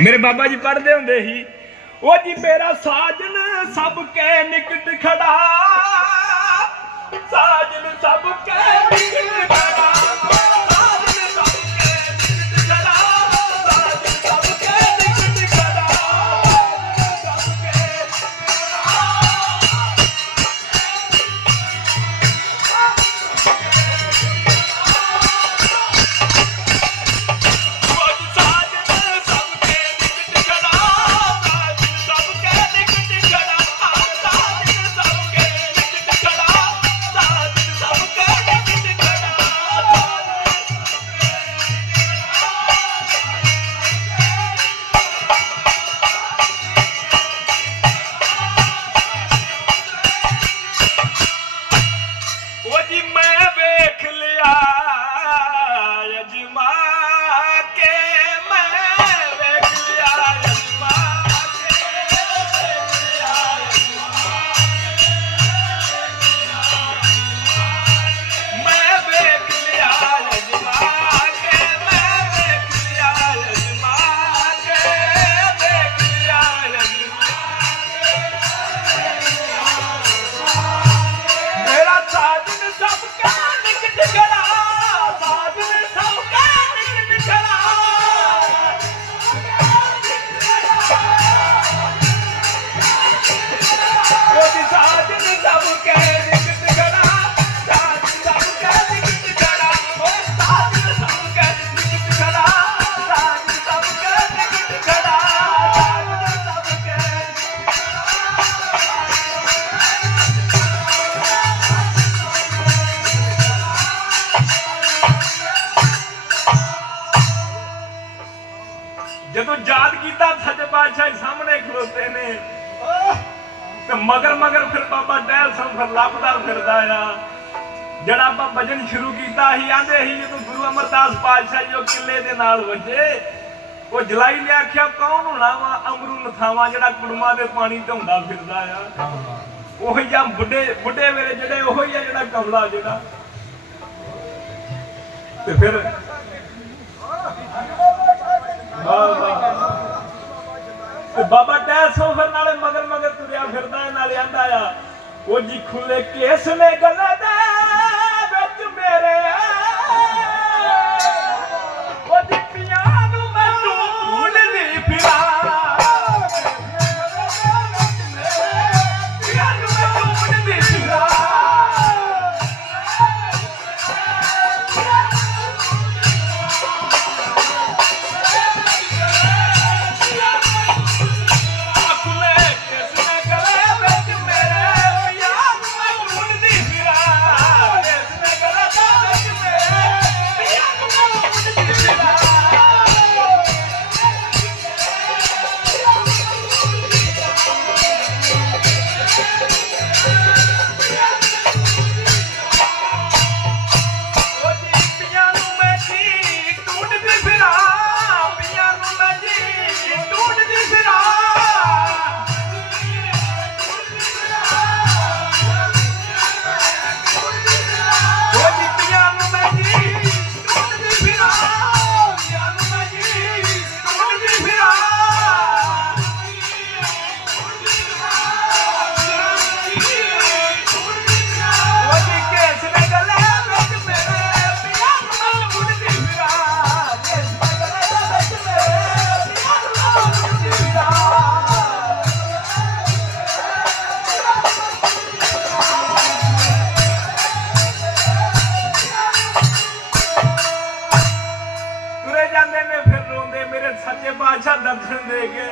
ਮੇਰੇ ਬਾਬਾ ਜੀ ਪੜਦੇ ਹੁੰਦੇ ਸੀ। ਉਹ ਜੀ ਮੇਰਾ ਸਾਜਨ ਸਭ ਕੇ ਨਿਕਟ ਖੜਾ। ਸਾਜਨ ਸਭ ਕੇ ਜਦੋਂ ਯਾਦ ਕੀਤਾ ਸੱਚੇ ਪਾਤਸ਼ਾਹ ਸਾਹਮਣੇ ਖਲੋਤੇ ਨੇ ਤੇ ਮਗਰ ਮਗਰ ਫਿਰ ਬਾਬਾ ਡੈਲ ਸਿੰਘ ਫਿਰ ਲੱਭਦਾ ਫਿਰਦਾ ਆ। ਜਿਹੜਾ ਆਪਾਂ ਭਜਨ ਸ਼ੁਰੂ ਕੀਤਾ ਸੀ ਆਂਦੇ ਸੀ ਜਦੋਂ ਗੁਰੂ ਅਮਰਦਾਸ ਪਾਤਸ਼ਾਹ ਜੀ ਉਹ ਕਿਲੇ ਦੇ ਨਾਲ ਵੱਜੇ। ਉਹ ਜਲਾਈ ਨੇ ਆਖਿਆ, ਕੌਣ ਹੋਣਾ ਵਾ? ਅਮਰੂ ਨਥਾਵਾ ਜਿਹੜਾ ਕੁੜਮਾ ਦੇ ਪਾਣੀ ਧੋਂਦਾ ਫਿਰਦਾ ਆ। ਉਹੀ ਜਾਂ ਬੁੱਢੇ ਬੁੱਢੇ ਵੇਲੇ ਜਿਹੜੇ ਉਹੀ ਆ ਜਿਹੜਾ ਕਮਲਾ ਜਿਹੜਾ। ਤੇ ਫਿਰ ਵਾਹ ਵਾਹ ਬਾਬਾ ਟੈਸ ਸੋ ਫਿਰ ਨਾਲੇ ਮਗਰ ਮਗਰ ਤੁਰਿਆ ਫਿਰਦਾ ਨਾਲੇ ਆਂਦਾ ਆ, ਉਹ ਜੀ ਖੁੱਲੇ ਕੇਸ ਨੇ ਗਲੇ ਦੇ ਦਰਸ਼ਨ ਦੇ ਕੇ।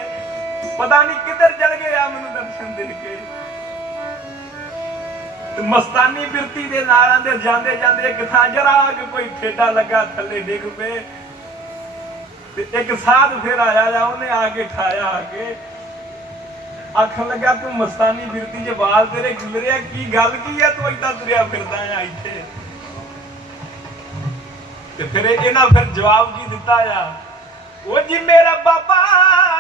ਪਤਾ ਨਹੀਂ ਕਿੱਧਰ ਚਲ ਗਏ ਆ ਮੈਨੂੰ ਦਰਸ਼ਨ ਦੇ ਕੇ। ਤੇ ਮਸਤਾਨੀ ਬਿਰਤੀ ਦੇ ਨਾਲ ਆਂਦੇ ਜਾਂਦੇ ਜਾਂਦੇ ਇੱਕ ਥਾਂ ਜਰਾ ਕੋਈ ਠੇਡਾ ਲੱਗਾ ਥੱਲੇ ਡਿੱਗ ਪਏ। ਤੇ ਇੱਕ ਸਾਧ ਫਿਰ ਆਇਆ ਜਾਂ ਉਹਨੇ ਆ ਕੇ ਠਾਇਆ ਆ ਕੇ। ਆਖਣ ਲੱਗਾ, ਤੂੰ ਮਸਤਾਨੀ ਬਿਰਤੀ ਚ ਵਾਲ ਤੇਰੇ ਖਿਲਰਿਆ ਕੀ ਗੱਲ ਕੀ ਆ? ਤੂੰ ਏਦਾਂ ਤੁਰਿਆ ਫਿਰਦਾ ਆ ਇੱਥੇ। ਤੇ ਫਿਰ ਇਹਨਾਂ ਫਿਰ ਜਵਾਬ ਕੀ ਦਿੱਤਾ ਆ? ਉਹ ਜੀ ਮੇਰਾ ਬਾਬਾ